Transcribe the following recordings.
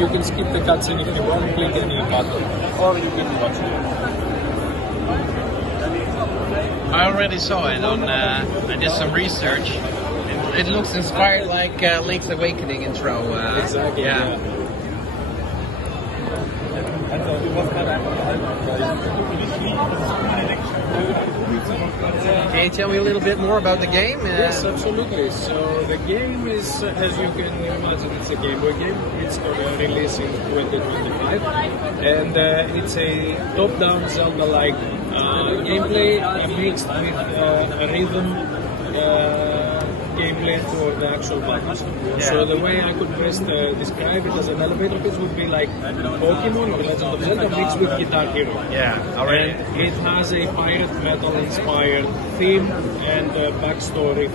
you can skip the cutscene if you want, click any button, or you can watch it. I already saw it on. I did some research. It looks inspired like Link's Awakening intro. Exactly. Yeah. Can you tell me a little bit more about the game? Yes, absolutely. So the game is, as you can imagine, it's a Game Boy game. It's going to release in 2025, and it's a top-down Zelda-like gameplay mixed with a rhythm gameplay for the actual battles. Yeah. So the way I could best describe it as an elevator pitch would be like Pokemon or Legend of Zelda mixed with Guitar Hero. Yeah, already. And it has a pirate metal inspired theme and backstory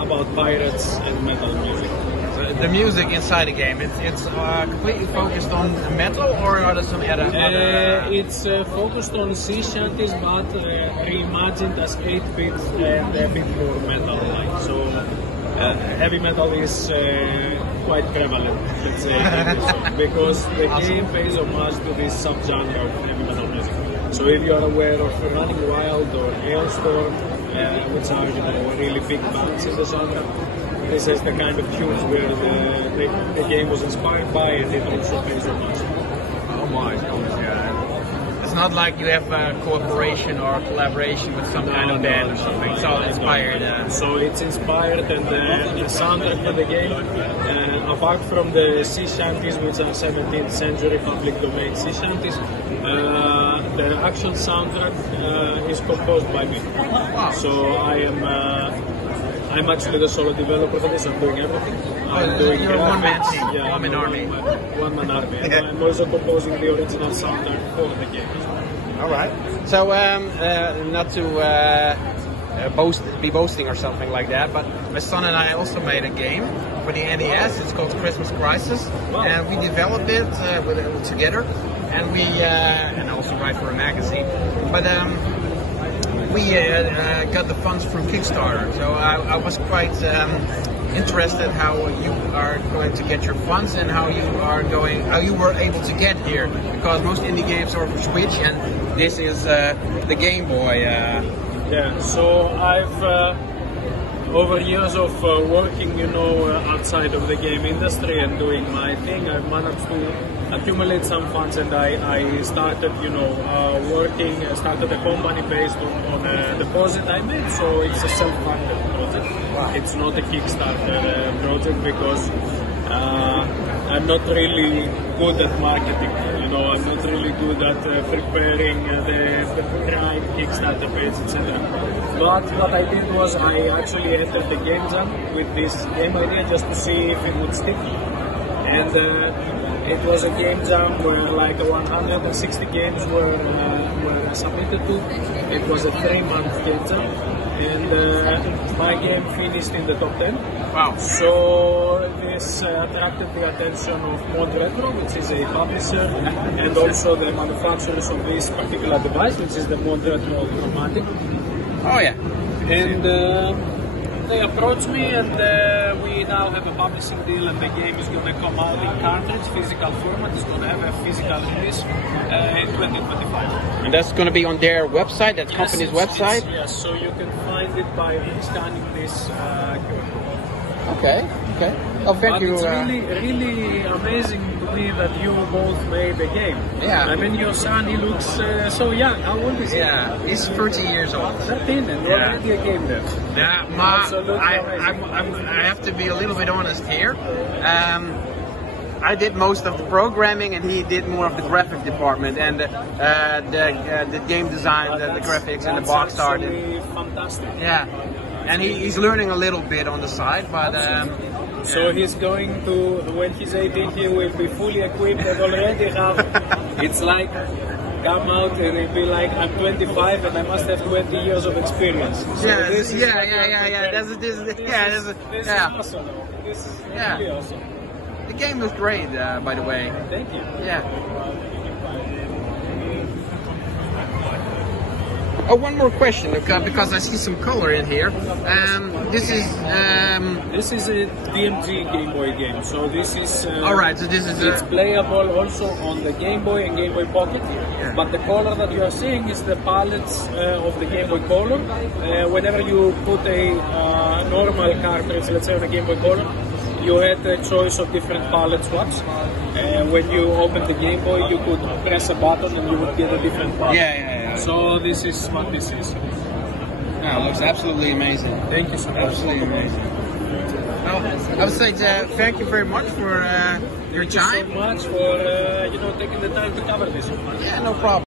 about pirates and metal music. So the music inside the game, it's completely focused on metal, or are there some other? It's focused on sea shanties, but reimagined as 8-bit and a bit more metal-like. So heavy metal is quite prevalent, let's say, because the game pays homage to this subgenre of heavy metal music. So if you are aware of Running Wild or Hailstorm, which are really big bands in the genre, this is the kind of tunes where the game was inspired by, and it also pays homage. Oh my gosh, yeah. It's not like you have a cooperation or collaboration with some kind of band or something. It's all inspired. So it's inspired, and the soundtrack for the game, apart from the sea shanties, which are 17th century public domain sea shanties, the actual soundtrack is composed by me. Wow. So I'm actually the solo developer for this. I'm doing everything. I'm doing you're a one-man team, yeah, one-man army. One-man army. And I'm also composing the original soundtrack for the game as well. All right. So not to be boasting or something like that, but my son and I also made a game for the NES. It's called Christmas Crisis, wow. and we developed it together, and we and I also write for a magazine, but. We got the funds through Kickstarter, so I was quite interested how you are going to get your funds and how you were able to get here, because most indie games are for Switch, and this is the Game Boy. Yeah, so I've over years of working, outside of the game industry and doing my thing, I've managed to accumulate some funds, and I started, started a company based on a deposit I made. So it's a self-funded project. Wow. It's not a Kickstarter project, because I'm not really good at marketing. I'm not really good at preparing the right Kickstarter page, etc. But what I did was I actually entered the game jam with this game idea just to see if it would stick. And it was a game jam where like 160 games were submitted to. It was a 3-month game jam, and my game finished in the top 10. Wow! So this attracted the attention of Mod Retro, which is a publisher, and also the manufacturers of this particular device, which is the Mod Retro Chromatic. Oh yeah. And they approached me, and we now have a publishing deal, and the game is going to come out in cartridge, physical format. It's going to have a physical release in 2025. And that's going to be on their website, that company's website? Yes, so you can find it by scanning this QR code. Okay. Oh, thank you. It's really amazing to me that you both made the game. Yeah. I mean, your son, he looks so young. How old is he? Yeah, he's 30 years old. 13, and already a game there. Yeah, I have to be a little bit honest here. I did most of the programming, and he did more of the graphic department and the game design, the graphics, and the box art. That's fantastic. Yeah, and he's learning a little bit on the side, but. So he's going to, when he's 18, he will be fully equipped and already have. It's like come out and he'll be like, I'm 25 and I must have 20 years of experience. So yeah, this is yeah. This is awesome. This is really awesome. The game was great, by the way. Thank you. Yeah. Oh, one more question, because I see some color in here. This is a DMG Gameboy game. So this is all right. So this is it's playable also on the Game Boy and Game Boy Pocket. Yeah. But the color that you are seeing is the palettes of the Game Boy Color. Whenever you put a normal cartridge, let's say on a Game Boy Color, you had a choice of different palette swaps. When you open the Game Boy, you could press a button and you would get a different palette. Yeah. So this is what this is. Yeah, it looks absolutely amazing. Thank you so much. Absolutely amazing. Well, I would say thank you very much for your time. Thank you so much for taking the time to cover this. Yeah, no problem.